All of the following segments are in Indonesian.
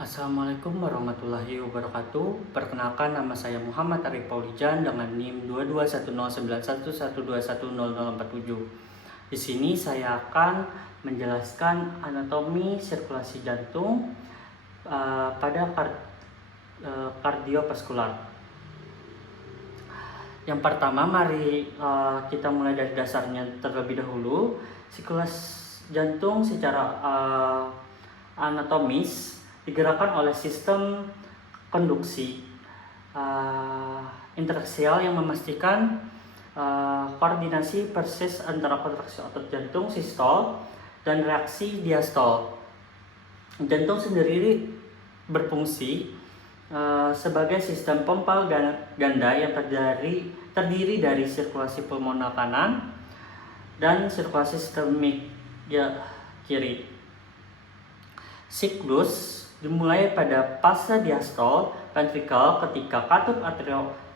Assalamualaikum warahmatullahi wabarakatuh. Perkenalkan, nama saya Muhammad Arif Paulijan dengan NIM 22109112100047. Di sini saya akan menjelaskan anatomi sirkulasi jantung pada kardiovaskular. Yang pertama, mari kita mulai dari dasarnya terlebih dahulu. Sirkulasi jantung secara anatomis digerakkan oleh sistem konduksi interaksial yang memastikan koordinasi persis antara kontraksi otot jantung sistol dan reaksi diastol. Jantung sendiri berfungsi sebagai sistem pompa ganda yang terdiri dari sirkulasi pulmonal kanan dan sirkulasi sistemik kiri. Siklus dimulai pada fase diastol ventrikel ketika katup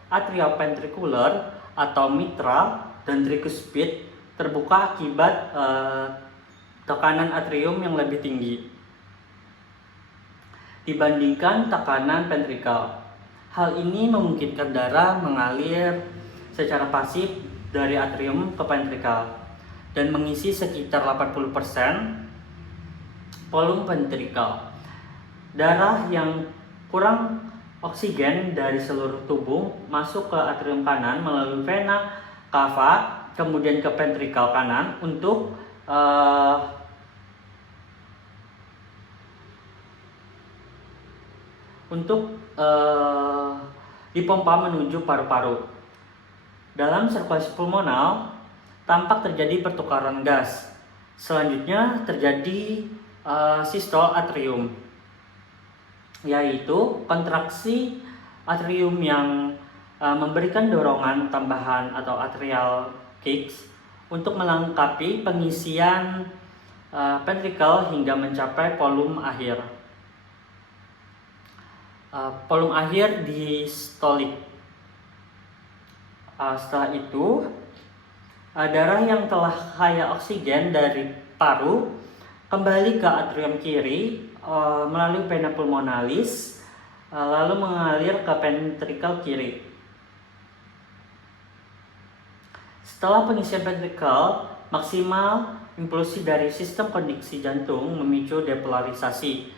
atrioventrikuler atau mitral dan trikuspid terbuka akibat tekanan atrium yang lebih tinggi dibandingkan tekanan ventrikel. Hal ini memungkinkan darah mengalir secara pasif dari atrium ke ventrikel dan mengisi sekitar 80% volume ventrikel. Darah yang kurang oksigen dari seluruh tubuh masuk ke atrium kanan melalui vena cava, kemudian ke ventrikel kanan untuk dipompa menuju paru-paru. Dalam sirkulasi pulmonal tampak terjadi pertukaran gas. Selanjutnya terjadi sistol atrium, yaitu kontraksi atrium yang memberikan dorongan tambahan atau atrial kicks untuk melengkapi pengisian ventrikel hingga mencapai volume akhir. Volume akhir distolik. Setelah itu, darah yang telah kaya oksigen dari paru kembali ke atrium kiri melalui vena pulmonalis, lalu mengalir ke ventrikel kiri. Setelah pengisian ventrikel maksimal, impulsi dari sistem konduksi jantung memicu depolarisasi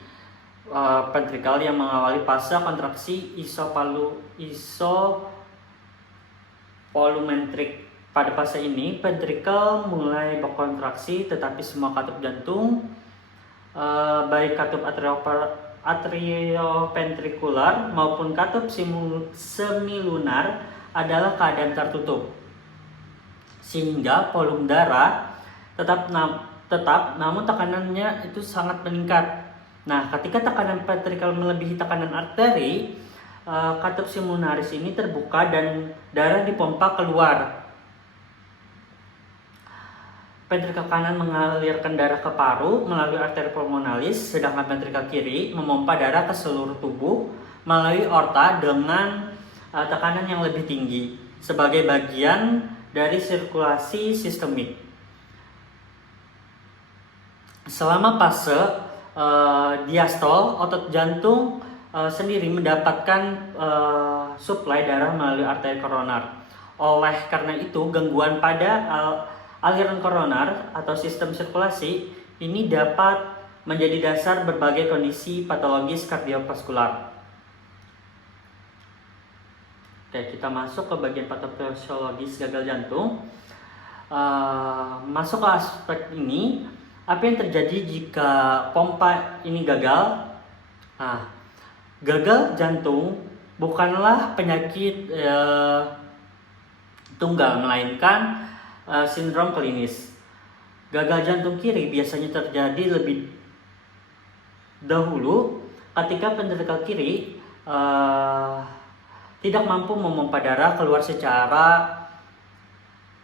ventrikel yang mengawali fase kontraksi isovolumetrik. Pada fase ini, ventrikel mulai berkontraksi, tetapi semua katup jantung, baik katup atrioventrikular maupun katup semilunar adalah keadaan tertutup, sehingga volume darah tetap namun tekanannya itu sangat meningkat. Nah, ketika tekanan ventrikel melebihi tekanan arteri, katup semilunaris ini terbuka dan darah dipompa keluar. Ventrikel kanan mengalirkan darah ke paru melalui arteri pulmonalis, sedangkan ventrikel kiri memompa darah ke seluruh tubuh melalui aorta dengan tekanan yang lebih tinggi sebagai bagian dari sirkulasi sistemik. Selama fase diastol, otot jantung sendiri mendapatkan suplai darah melalui arteri koroner. Oleh karena itu, gangguan pada aliran koroner atau sistem sirkulasi ini dapat menjadi dasar berbagai kondisi patologis kardiovaskular. Oke, kita masuk ke bagian patofisiologis gagal jantung. Masuk ke aspek ini, apa yang terjadi jika pompa ini gagal? Gagal jantung bukanlah penyakit tunggal, melainkan sindrom klinis. Gagal jantung kiri biasanya terjadi lebih dahulu ketika ventrikel kiri tidak mampu memompa darah keluar secara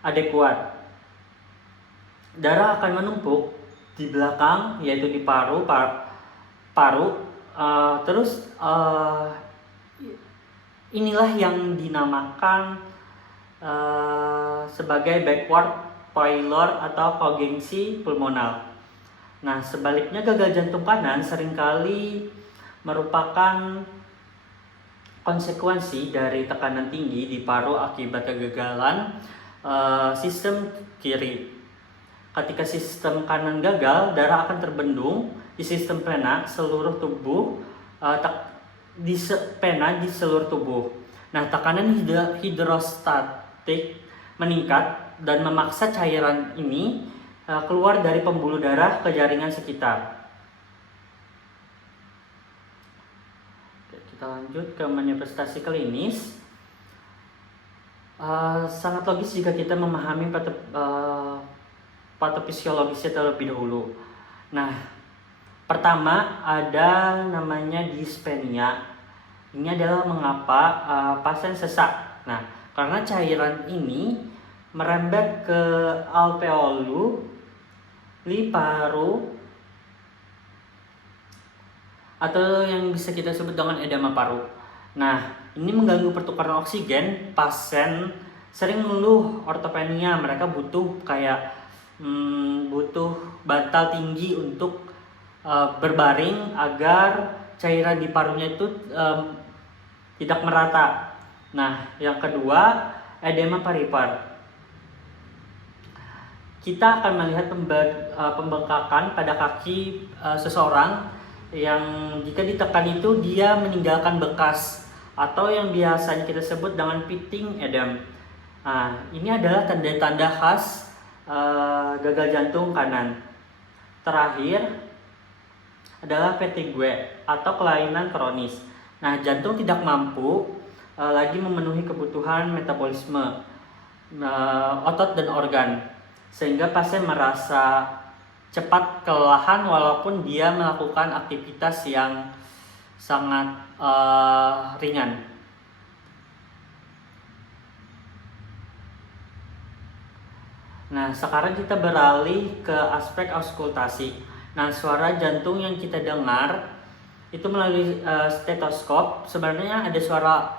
adekuat. Darah akan menumpuk di belakang, yaitu di paru. Inilah yang dinamakan sebagai backward pylor atau kongesi pulmonal. Nah, sebaliknya gagal jantung kanan seringkali merupakan konsekuensi dari tekanan tinggi di paru akibat kegagalan sistem kiri. Ketika sistem kanan gagal, darah akan terbendung di sistem pena seluruh tubuh, di seluruh tubuh. Nah, tekanan hidrostatik meningkat dan memaksa cairan ini keluar dari pembuluh darah ke jaringan sekitar. Oke, kita lanjut ke manifestasi klinis. Sangat logis jika kita memahami patofisiologisnya terlebih dahulu. Nah, pertama ada namanya dispenia. Ini adalah mengapa pasien sesak. Nah, karena cairan ini merembet ke alveoli paru atau yang bisa kita sebut dengan edema paru. Nah, ini mengganggu pertukaran oksigen. Pasien sering mengeluh ortopenia. Mereka butuh butuh bantal tinggi untuk berbaring agar cairan di parunya itu tidak merata. Nah, yang kedua, edema paripar. Kita akan melihat pembengkakan pada kaki seseorang yang jika ditekan itu dia meninggalkan bekas atau yang biasanya kita sebut dengan pitting edem. Nah, ini adalah tanda-tanda khas gagal jantung kanan. Terakhir adalah fatigue atau kelainan kronis. Nah, jantung tidak mampu lagi memenuhi kebutuhan metabolisme otot dan organ, sehingga pasien merasa cepat kelelahan walaupun dia melakukan aktivitas yang sangat ringan. Nah, sekarang kita beralih ke aspek auskultasi. Nah, suara jantung yang kita dengar itu melalui stetoskop. Sebenarnya ada suara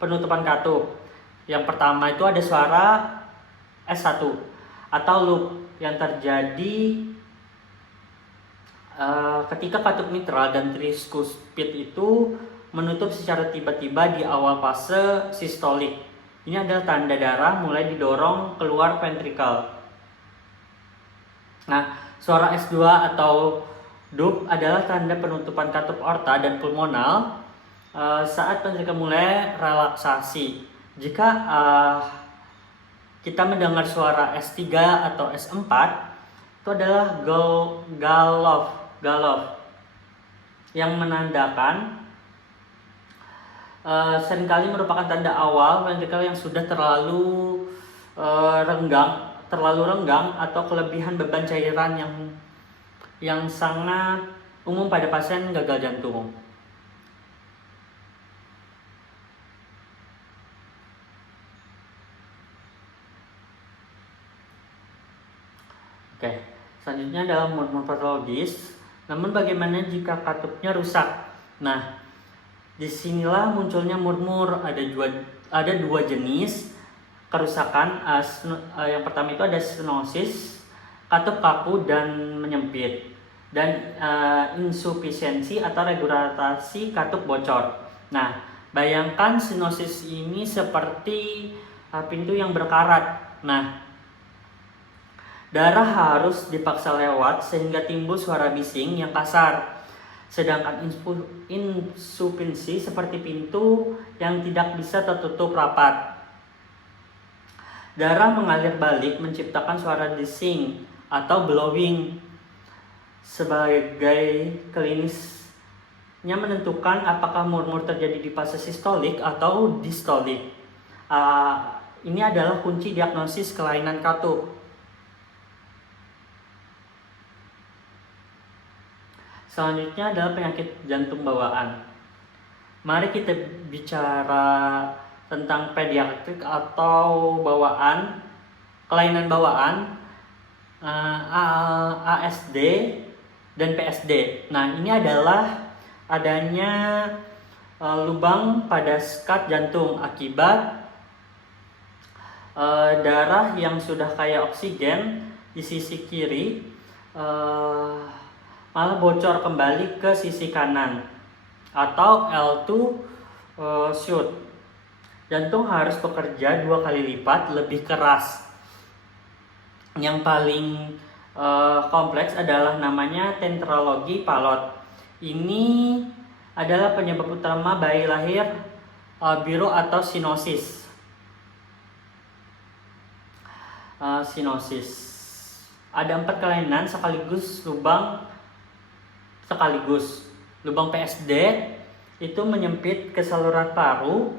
penutupan katup. Yang pertama itu ada suara S1 atau loop yang terjadi ketika katup mitral dan tricuspid itu menutup secara tiba-tiba di awal fase sistolik. Ini adalah tanda darah mulai didorong keluar ventrikel. Nah, suara S2 atau DUP adalah tanda penutupan katup aorta dan pulmonal saat ventrikel mulai relaksasi. Jika kita mendengar suara S3 atau S4, itu adalah Galoff yang menandakan seringkali merupakan tanda awal ventrikel yang sudah terlalu renggang atau kelebihan beban cairan yang sangat umum pada pasien gagal jantung. Oke, selanjutnya adalah murmur patologis. Namun bagaimana jika katupnya rusak? Nah, disinilah munculnya murmur. Ada dua jenis kerusakan. Yang pertama itu ada stenosis, katup kaku dan menyempit, dan insufisiensi atau regurgitasi katup bocor. Nah, bayangkan stenosis ini seperti pintu yang berkarat. Nah, darah harus dipaksa lewat sehingga timbul suara bising yang kasar. Sedangkan insufisiensi seperti pintu yang tidak bisa tertutup rapat. Darah mengalir balik menciptakan suara bising atau blowing. Sebagai klinisnya menentukan apakah murmur terjadi di fase sistolik atau distolik. Ini adalah kunci diagnosis kelainan katup. Selanjutnya adalah penyakit jantung bawaan. Mari kita bicara tentang pediatrik atau bawaan, kelainan bawaan, ASD dan PSD. Nah, ini adalah adanya lubang pada skat jantung akibat darah yang sudah kaya oksigen di sisi kiri malah bocor kembali ke sisi kanan atau L2 shoot. Jantung harus bekerja 2 kali lipat lebih keras. Yang paling kompleks adalah namanya tetralogi Fallot. Ini adalah penyebab utama bayi lahir biru atau sinosis. Ada 4 kelainan sekaligus lubang PSD itu menyempit ke saluran paru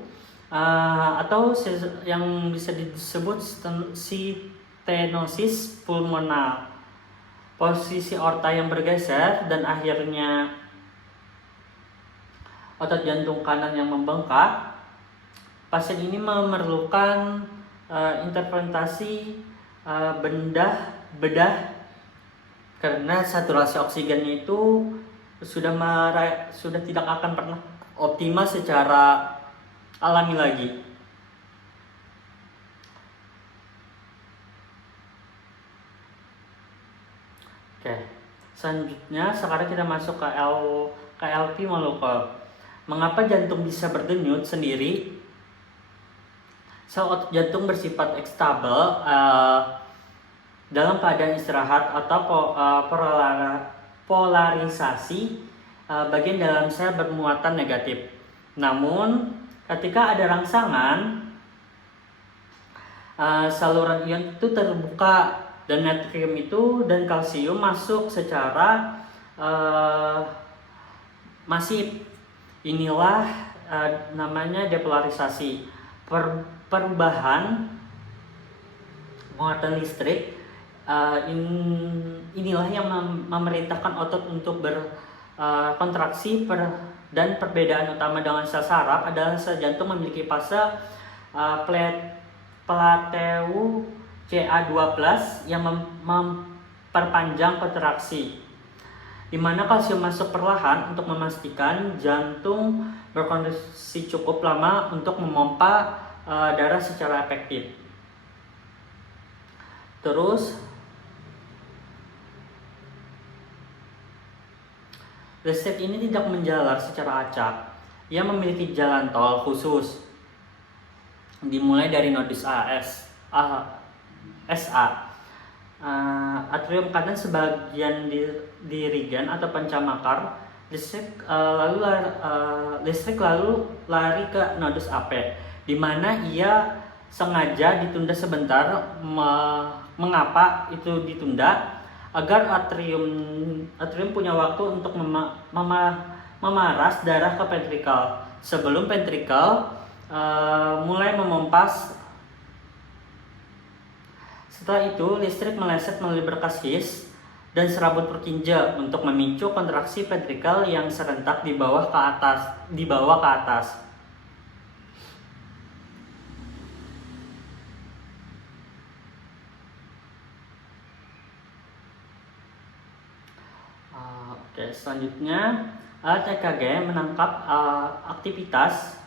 atau yang bisa disebut stenosis pulmonal. Posisi aorta yang bergeser dan akhirnya otot jantung kanan yang membengkak. Pasien ini memerlukan intervensi bedah karena saturasi oksigennya itu sudah tidak akan pernah optimal secara alami lagi. Oke, selanjutnya sekarang kita masuk ke LP molekul. Mengapa jantung bisa berdenyut sendiri? Sel otot jantung bersifat ekstabil dalam keadaan istirahat atau polarisasi bagian dalam sel bermuatan negatif. Namun ketika ada rangsangan, saluran ion itu terbuka dan natrium itu dan kalsium masuk secara masif. Inilah namanya depolarisasi. Perubahan muatan listrik inilah yang memerintahkan otot untuk berkontraksi dan perbedaan utama dengan sel saraf adalah sel jantung memiliki fase plateau Ca2+ yang memperpanjang kontraksi, di mana kalsium masuk perlahan untuk memastikan jantung berkontraksi cukup lama untuk memompa darah secara efektif. Terus listrik ini tidak menjalar secara acak. Ia memiliki jalan tol khusus. Dimulai dari nodus SA. Atrium kanan sebagian dirigen atau pancamakar. Listrik lalu lari ke nodus AP, di mana ia sengaja ditunda sebentar. Mengapa itu ditunda? Agar atrium punya waktu untuk memaras darah ke ventrikel sebelum ventrikel mulai memompas. Setelah itu listrik meleset melalui berkas His dan serabut Purkinje untuk memicu kontraksi ventrikel yang serentak di bawah ke atas. Oke, selanjutnya alat EKG menangkap aktivitas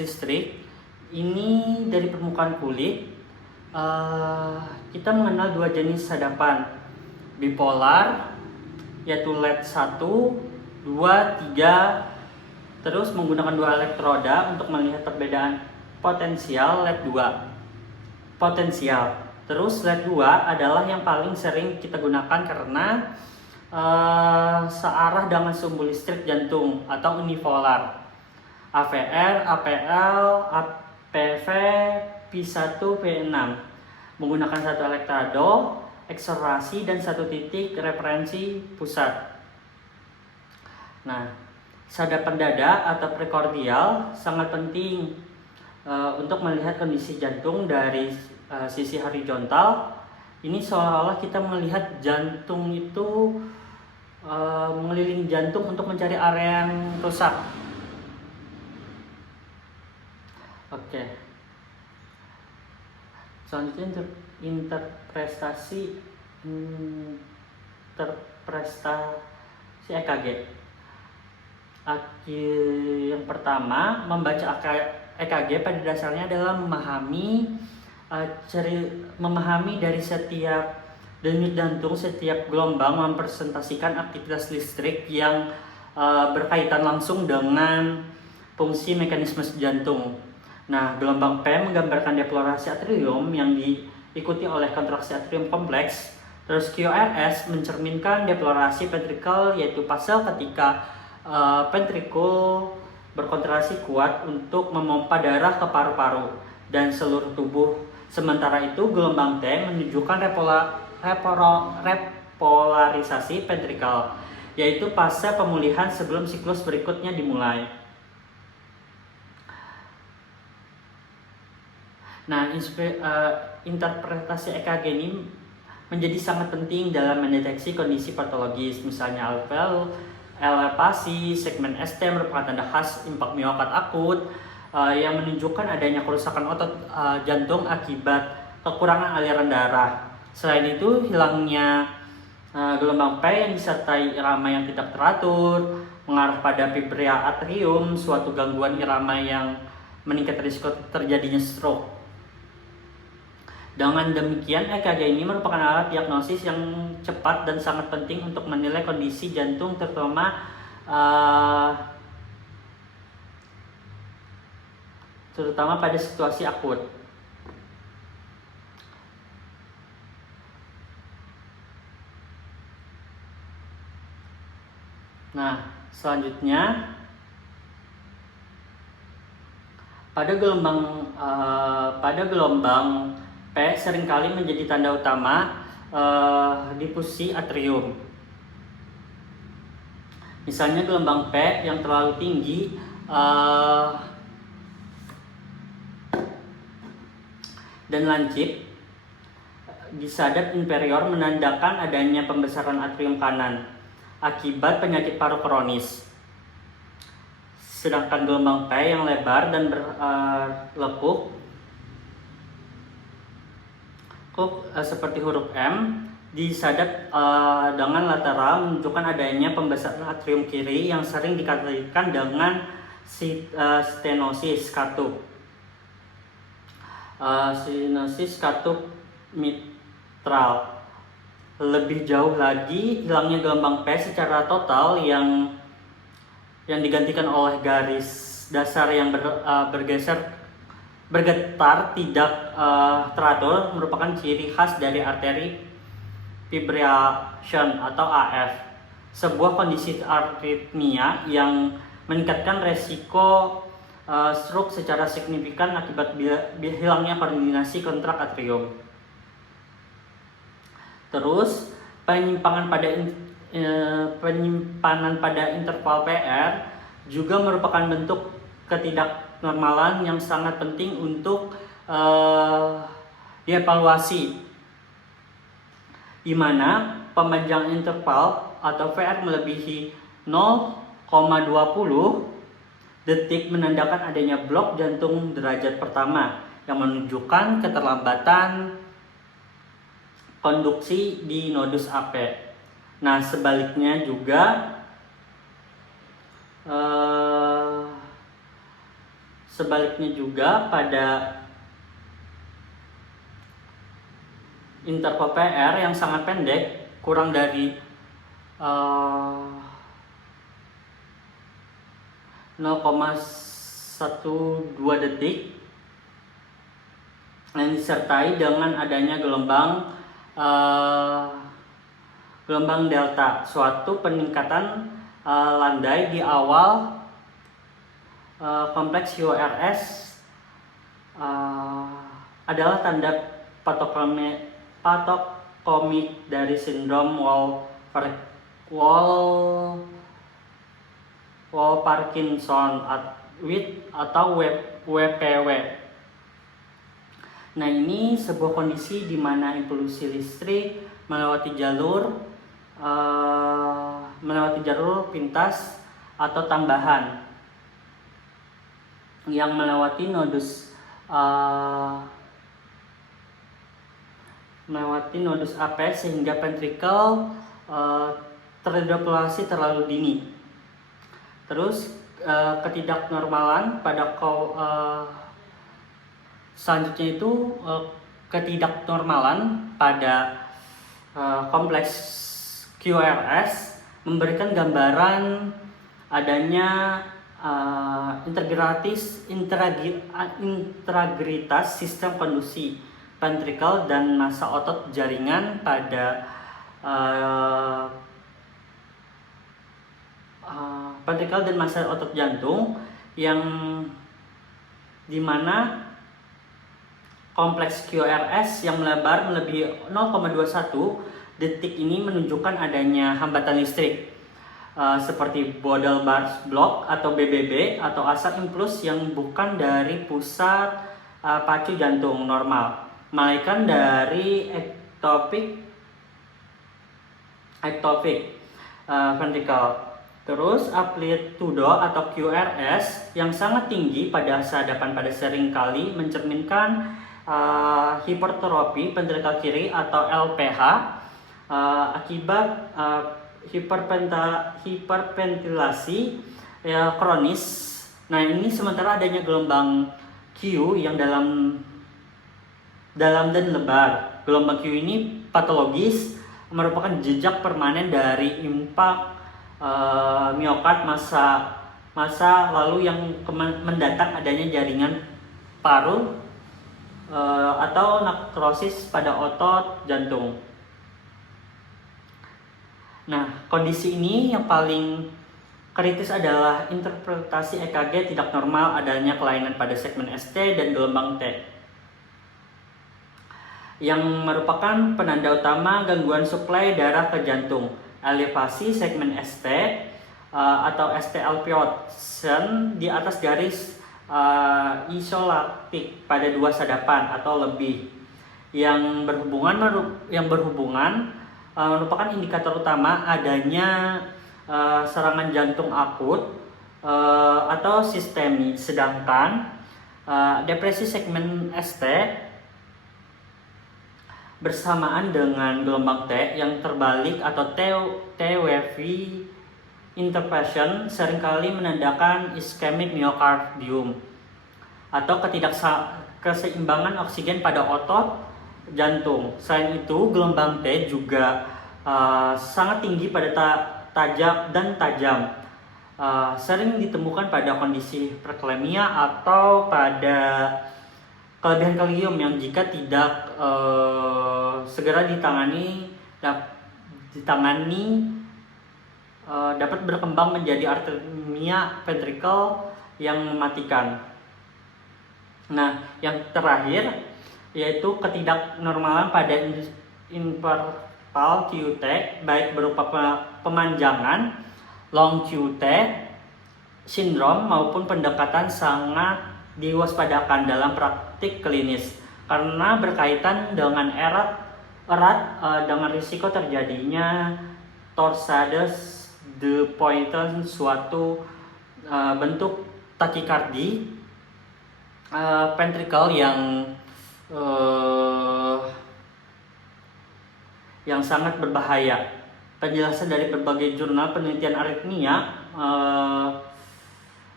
listrik ini dari permukaan kulit. Kita mengenal 2 jenis sadapan bipolar, yaitu LED 1, 2, 3. Terus menggunakan 2 elektroda untuk melihat perbedaan potensial LED 2. Terus LED 2 adalah yang paling sering kita gunakan karena searah dengan sumbu listrik jantung atau unipolar. AVR, APL, APV, P1, P6 menggunakan 1 elektroda eksorasi dan 1 titik referensi pusat. Nah, sadapan dada atau prekordial sangat penting untuk melihat kondisi jantung dari sisi horizontal. Ini seolah-olah kita melihat jantung itu mengelilingi jantung untuk mencari area yang rusak. Oke. Selanjutnya interpretasi EKG. Yang pertama, membaca EKG pada dasarnya adalah memahami dari setiap denyut jantung, setiap gelombang mempresentasikan aktivitas listrik yang berkaitan langsung dengan fungsi mekanisme jantung. Nah, gelombang P menggambarkan deplorasi atrium yang diikuti oleh kontraksi atrium kompleks. Terus QRS mencerminkan deplorasi ventrikel, yaitu fase ketika ventrikul berkontraksi kuat untuk memompa darah ke paru-paru dan seluruh tubuh. Sementara itu, gelombang T menunjukkan repolarisasi ventrikel, yaitu fase pemulihan sebelum siklus berikutnya dimulai. Nah, interpretasi EKG ini menjadi sangat penting dalam mendeteksi kondisi patologis, misalnya elevasi segmen ST merupakan tanda khas impak miokard akut yang menunjukkan adanya kerusakan otot jantung akibat kekurangan aliran darah. Selain itu, hilangnya gelombang P yang disertai irama yang tidak teratur mengarah pada fibria atrium, suatu gangguan irama yang meningkat risiko terjadinya stroke. Dengan demikian, EKG ini merupakan alat diagnosis yang cepat dan sangat penting untuk menilai kondisi jantung, terutama pada situasi akut. Nah, selanjutnya pada gelombang P seringkali menjadi tanda utama difusi atrium. Misalnya gelombang P yang terlalu tinggi dan lancip di sadap inferior menandakan adanya pembesaran atrium kanan akibat penyakit paru kronis. Sedangkan gelombang P yang lebar dan berlekuk seperti huruf M di sadap dengan lateral menunjukkan adanya pembesaran atrium kiri yang sering dikaitkan dengan stenosis katup. Stenosis katup mitral. Lebih jauh lagi, hilangnya gelombang P secara total yang digantikan oleh garis dasar yang bergetar tidak teratur merupakan ciri khas dari arteri fibrillation atau AF, sebuah kondisi aritmia yang meningkatkan resiko stroke secara signifikan akibat hilangnya koordinasi kontrak atrium. Terus, penyimpanan pada interval PR juga merupakan bentuk ketidaknormalan yang sangat penting untuk dievaluasi, di mana pemanjangan interval atau VR melebihi 0,20 detik menandakan adanya blok jantung derajat pertama yang menunjukkan keterlambatan konduksi di nodus AP. Nah, sebaliknya juga pada interval PR yang sangat pendek, kurang dari 0,12 detik, yang disertai dengan adanya gelombang delta, suatu peningkatan landai di awal kompleks QRS adalah tanda patokomik dari sindrom Wall Parkinson atau WPW. Nah, ini sebuah kondisi di mana impulsi listrik melewati jalur pintas atau tambahan yang melewati nodus AP sehingga ventrikel terdeplorasi terlalu dini. Terus ketidaknormalan pada selanjutnya itu ketidaknormalan pada kompleks QRS memberikan gambaran adanya integritas sistem kondusi ventrikel dan massa otot jaringan pada ventrikel dan massa otot jantung, yang dimana kompleks QRS yang melebar melebihi 0,21 detik ini menunjukkan adanya hambatan listrik seperti Bodel Bars Block atau BBB atau asal impuls yang bukan dari pusat pacu jantung normal, melainkan dari ectopic ventricle. Terus amplitudo atau QRS yang sangat tinggi pada sadapan pada seringkali mencerminkan hipertrofi ventrikel kiri atau LPH akibat hiperventilasi kronis. Nah, ini sementara adanya gelombang Q yang dalam dan lebar. Gelombang Q ini patologis, merupakan jejak permanen dari impak miokard masa lalu yang mendatang adanya jaringan paru atau nekrosis pada otot jantung. Nah, kondisi ini yang paling kritis adalah interpretasi EKG tidak normal, adanya kelainan pada segmen ST dan gelombang T, yang merupakan penanda utama gangguan suplai darah ke jantung. Elevasi segmen ST atau ST elevation di atas garis isolaktik pada 2 sadapan atau lebih yang berhubungan merupakan indikator utama adanya serangan jantung akut atau sistemik. Sedangkan depresi segmen ST bersamaan dengan gelombang T yang terbalik atau TWV intervention seringkali menandakan ischemic myocardium atau ketidakseimbangan oksigen pada otot jantung. Selain itu, gelombang T juga sangat tinggi pada tajam, sering ditemukan pada kondisi preeklemia atau pada kelebihan kalium yang jika tidak segera ditangani dapat berkembang menjadi artemia ventrikel yang mematikan. Nah, yang terakhir yaitu ketidaknormalan pada interval QT baik berupa pemanjangan long QT syndrome maupun pendekatan sangat diwaspadakan dalam praktik klinis karena berkaitan dengan erat dengan risiko terjadinya torsades de pointen, suatu bentuk takikardi ventrikel yang sangat berbahaya. Penjelasan dari berbagai jurnal penelitian aritmia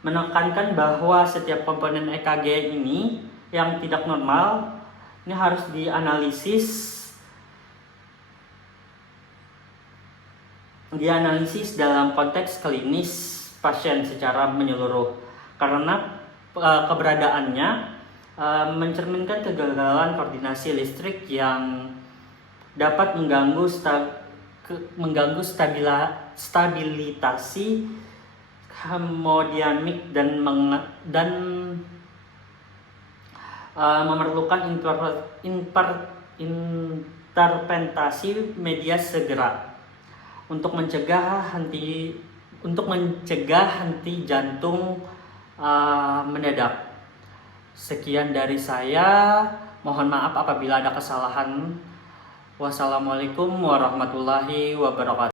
menekankan bahwa setiap komponen EKG ini yang tidak normal ini harus dianalisis dalam konteks klinis pasien secara menyeluruh karena keberadaannya mencerminkan kegagalan koordinasi listrik yang dapat mengganggu stabilitasi hemodinamik dan memerlukan intervensi media segera untuk mencegah henti jantung mendadak. Sekian dari saya. Mohon maaf apabila ada kesalahan. Wassalamualaikum warahmatullahi wabarakatuh.